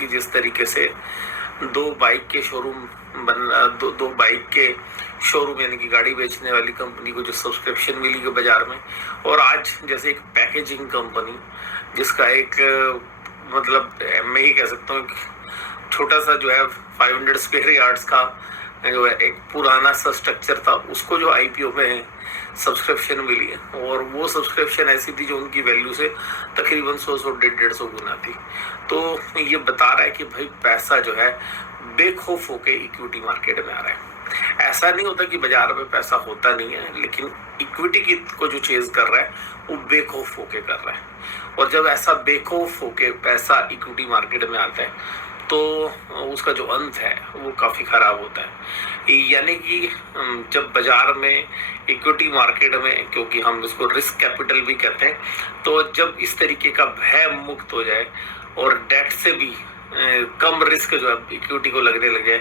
कि जिस तरीके से दो बाइक के शोरूम दो बाइक के शोरूम यानी कि गाड़ी बेचने वाली कंपनी को जो सब्सक्रिप्शन मिली है बाजार में, और आज जैसे एक पैकेजिंग कंपनी जिसका एक मतलब मैं ये कह सकता हूँ छोटा सा जो है 500 स्क्वायर यार्ड्स का जो है एक पुराना सा स्ट्रक्चर था, उसको जो आईपीओ में सब्सक्रिप्शन मिली है, और वो सब्सक्रिप्शन ऐसी थी जो उनकी वैल्यू से तकरीबन 100-150 गुना थी। तो ये बता रहा है कि भाई पैसा जो है बेखौफ होके इक्विटी मार्केट में आ रहा है। ऐसा नहीं होता कि बाजार में पैसा होता नहीं है, लेकिन इक्विटी की को जो चेज कर रहा है वो बेखौफ होके कर रहा है, और जब ऐसा बेखौफ होके पैसा इक्विटी मार्केट में आता है तो उसका जो अंत है वो काफ़ी ख़राब होता है। यानी कि जब बाज़ार में इक्विटी मार्केट में, क्योंकि हम इसको रिस्क कैपिटल भी कहते हैं, तो जब इस तरीके का भय मुक्त हो जाए और डेट से भी कम रिस्क जो है इक्विटी को लगने लग जाए,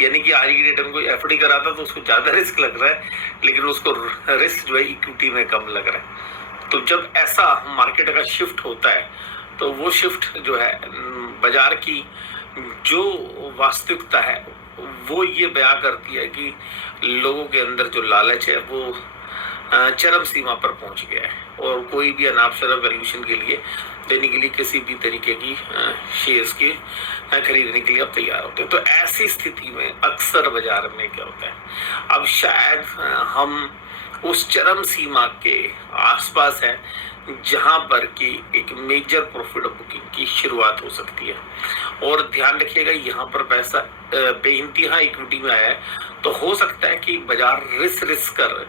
यानी कि आज की डेट में कोई एफडी कराता तो उसको ज़्यादा रिस्क लग रहा है, लेकिन उसको रिस्क जो है इक्विटी में कम लग रहा है। तो जब ऐसा मार्केट का शिफ्ट होता है तो वो शिफ्ट जो है बाजार की जो वास्तविकता है वो ये बयां करती है कि लोगों के अंदर जो लालच है वो चरम सीमा पर पहुंच गया है, और कोई भी अनाप-शनाप वैल्यूएशन के लिए देने के लिए किसी भी तरीके की शेयर्स की खरीदने के लिए अब तैयार होते हैं। तो ऐसी स्थिति में अक्सर बाजार में क्या होता है, अब शायद हम उस चरम सीमा के आसपास है जहां पर कि एक मेजर प्रॉफिट बुकिंग की शुरुआत हो सकती है। और ध्यान रखिएगा, यहाँ पर पैसा बेइंतहा इक्विटी में आया है, तो हो सकता है कि बाजार रिस्क कर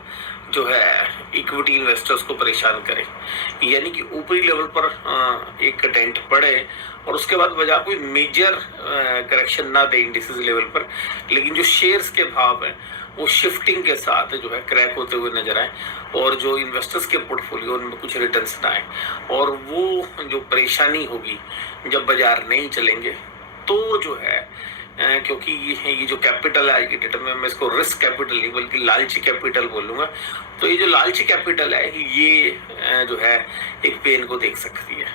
जो है इक्विटी इन्वेस्टर्स को परेशान करे, यानी कि ऊपरी लेवल पर एक डेंट पड़े और उसके बाद बाजार कोई मेजर करेक्शन ना दे इंडिसेस लेवल पर, लेकिन जो शेयर्स के भाव है वो शिफ्टिंग के साथ जो है क्रैक होते हुए नजर आए, और जो इन्वेस्टर्स के पोर्टफोलियो उनमें कुछ रिटर्न्स ना आए, और वो जो परेशानी होगी जब बाजार नहीं चलेंगे तो जो है क्योंकि ये जो कैपिटल है आज की डेट में, मैं इसको रिस्क कैपिटल नहीं बल्कि लालची कैपिटल बोलूँगा, तो ये जो लालची कैपिटल है ये जो है एक पेन को देख सकती है।